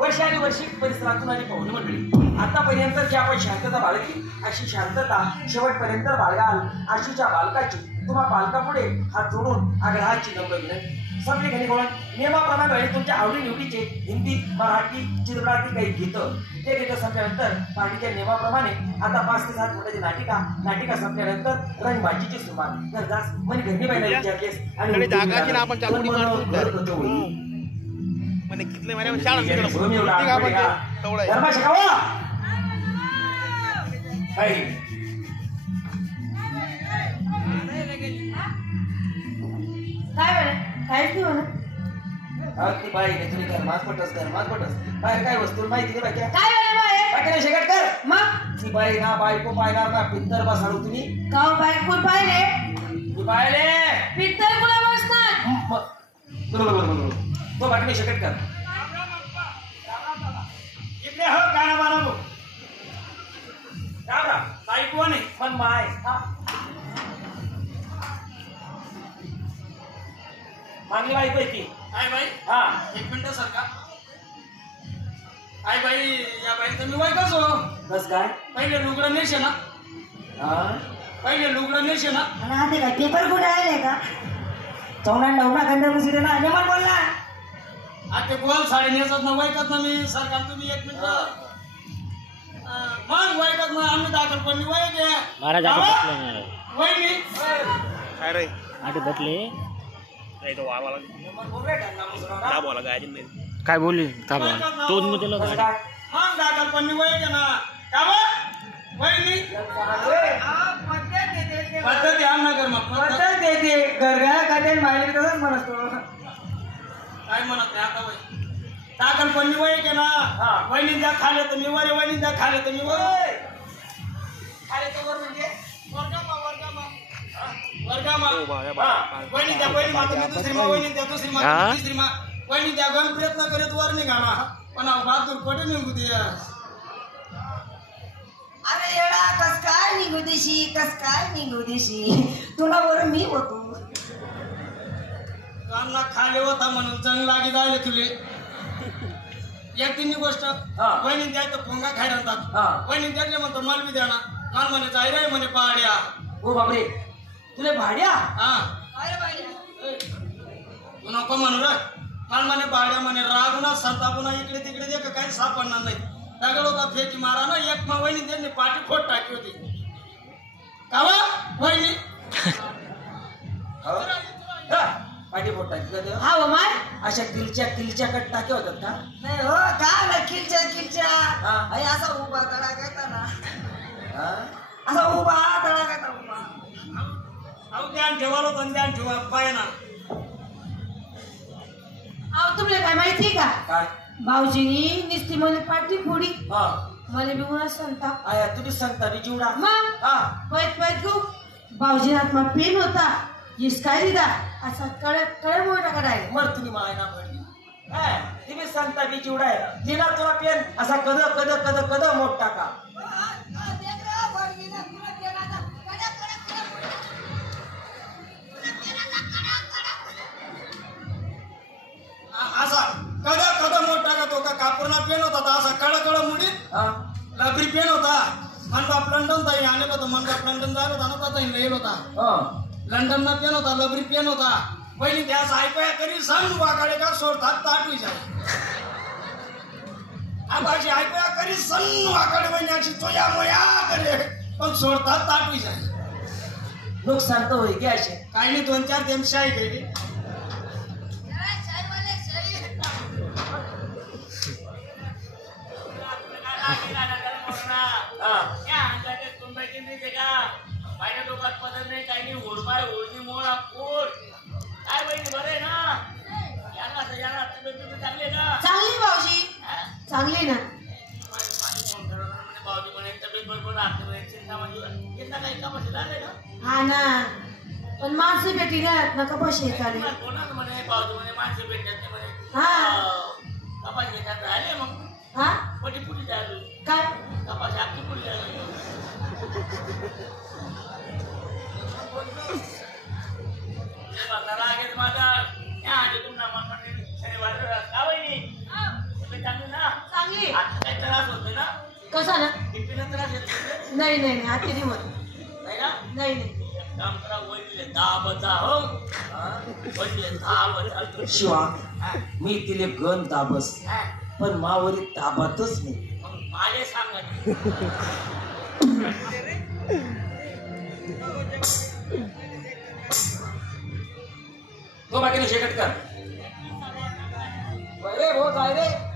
वर्षानुवर्षी वर्षी परिसरातून आणि पाहुणे मंडळी आतापर्यंत जी आपण शांतता बाळगली अशी शांतता शेवटपर्यंत बाळगाल अशीच्या बालकाची तुम्हा बालकापुढे हात जोडून आग्रहाची नम्र विनंती. सबले घरी बोला नियमाप्रमाणे तुमच्या आवडीनिवडीचे हिंदी मराठी चित्रपटातील काही गीतं ते गीतं संपल्यानंतर पार्टीच्या नियमाप्रमाणे आता 5 ते 7 मिनिटाची नाटिका संपल्यानंतर रंगबाजीची सुरुवात गरजास मन घरनी बाईला विचारलेस आणि जागाची ना आपण चालू म्हणे कितले महिने शाळा धर्म शिकावा काहीच नाही म्हणा. ती बाई तुम्ही घरमाच पटस बाहेर काय वस्तू माहिती नाही बाकी काय बाकी शेकट कर मग ती बाई ना बायको पाहिणार ना पित्तर बसाडू तुम्ही गाव बायको पाहिले ती पाहिले पित्तर कुला बसणार बरोबर तो बाटली शेकट कर इकडे हो गाणं बनवू राम राम बायको नाही पण माय मागली बाई पैकी आई बाई हा 1 मिनिट सरका आई बाई या बाई तुम्ही वय कसो बस काय पहिले लुगडं नेशे ना पहिले लुगडं नेशे ना आणि आता काय पेपर कुठे आले का चौना नवना गंडा मुसी ना नेमन बोलला आता गोल साडी नेसत ना वयकत ना मी सरकार तुम्ही 1 मिनिट मग वयकत ना आम्ही दाखल पण वय घ्या महाराज वय मी काय रे आटे बसले नाही तो वावाला दाबवाला गायची नाही काय बोलली तोच मी त्याला मग दाखल पण वय घ्या ना का वय मी पद्धती आम नगर मग पद्धत देते गरगा काटेल मायले तसंच म्हणतो काय म्हणत नाही आता वय दाखल पण वय घ्या ना वहिनी द्या खाले तर मी वरे वहिनी द्या खाले तर मी वय खाले तर वर म्हणजे वर्गामा वहिनी द्या पहिली माता मी दुसरी मा वहिनी द्या दुसरी माता तिसरी मा वहिनी द्या गण प्रयत्न करीत वर निघाला पण बहादूर कोठे निघू दे अरे येडा कस काय निघू देशी तुला बरं मी होतो गाणला खाले होता म्हणून जंग लागी जायले तुले एक तिन्ही गोष्ट वहिनी द्यायचं पोंगा खायला आणतात वहिनी द्यायला म्हणतो मला बी द्या ना मला म्हणे जाय रे म्हणे पहाड्या हो बापरे तुले भाड्या तू नको म्हणू रे मला म्हणे भाड्या म्हणे रागुना सरतापुना इकडे तिकडे दे काही सापडणार नाही दगड होता फेकी मारा ना एक मा वहिनी त्यांनी पाठी फोट टाकली होती का वहिनी पाठी फोट टाकली हा हो माय अशा किलच्या कट टाक्या होतात का नाही हो का किलच्या असा उभा तडा करता ना असा उभा तडा करता उभा अहो ध्यान ठेवालो पण ध्यान ठेवा पाय ना अहो तुम्हाला काय माहिती का काय भाऊजीनी निस्ती मध्ये पाठी फोडी हा मला बिगुणा सांगता आया तुम्ही सांगता मी जीवडा मग हा पैत गो भाऊजी हात मग पेन होता हिसकाय दिला असा कडक मोठा कडाय मर तुम्ही मायना पडली तुम्ही सांगता मी जीवडा आहे दिला तुला पेन असा कद मोठा का असा कद मोठा का तो का कापूरना पेन होता असा कड मुडी लबरी पेन होता मन बाप लंडन ताई आणलं होतं मन बाप लंडन जायला होता ना ताई येईल होता लंडन ना पेन होता लबरी पेन होता पहिली त्यास ऐकूया करी सण वाकाडे का सोडतात ताटवी जाय आबाजी ऐकूया करी सण वाकाडे बहिण्याची तोया मोया करे पण सोडतात ताटवी जाय नुकसान तर होई की असे काही नाही 2-4 दिन शाही गेली चांगली भाऊजी चांगली ना हा ना पण माणसं भेटी ना कपाशी येतात हा हा काय माझा नाही नाही नाही हाती नाही होत नाही ना नाही नाही काम करा वडले दाबचा हो वडले दाब शिवा मी तिले गण दाबस पण मावरी ताबातच नाही माले सांगा तो बाकीने शेकट कर रे हो काय रे